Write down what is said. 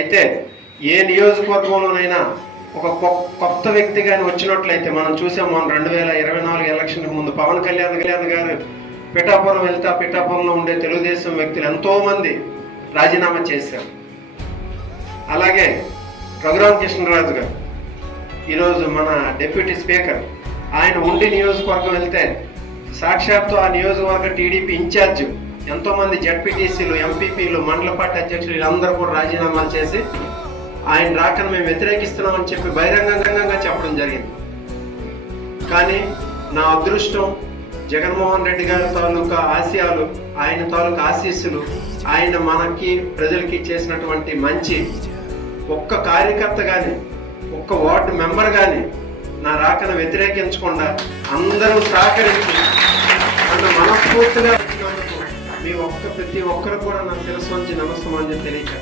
అయితే ఏ నియోజకవర్గంలోనైనా ఒక కొత్త వ్యక్తి కానీ వచ్చినట్లయితే మనం చూసాం. మనం 2024 ఎలక్షన్కి ముందు పవన్ కళ్యాణ్ గారు పిఠాపురం వెళ్తే ఆ పిఠాపురంలో ఉండే తెలుగుదేశం వ్యక్తులు ఎంతోమంది రాజీనామా చేశారు. అలాగే రఘురామకృష్ణరాజు గారు ఈరోజు మన డిప్యూటీ స్పీకర్, ఆయన ఉండి నియోజకవర్గం వెళ్తే సాక్షాత్తు ఆ నియోజకవర్గ టీడీపీ ఇన్ఛార్జ్ ఎంతోమంది జడ్పీటీసీలు, ఎంపీపీలు, మండల పార్టీ అధ్యక్షులు వీళ్ళందరూ కూడా రాజీనామాలు చేసి ఆయన రాకను మేము వ్యతిరేకిస్తున్నామని చెప్పి బహిరంగంగా చెప్పడం జరిగింది. కానీ నా అదృష్టం జగన్మోహన్ రెడ్డి గారి తాలూకా ఆశయాలు, ఆయన తాలూకా ఆశీస్సులు, ఆయన మనకి ప్రజలకి చేసినటువంటి మంచి, ఒక్క కార్యకర్త కానీ ఒక్క వార్డు మెంబర్ కానీ నా రాకను వ్యతిరేకించకుండా అందరూ సహకరించి నన్ను మనస్ఫూర్తిగా మీ ప్రతి ఒక్కరు కూడా నా శిరస్సు వంచి నమస్తమాంజలి తెలియక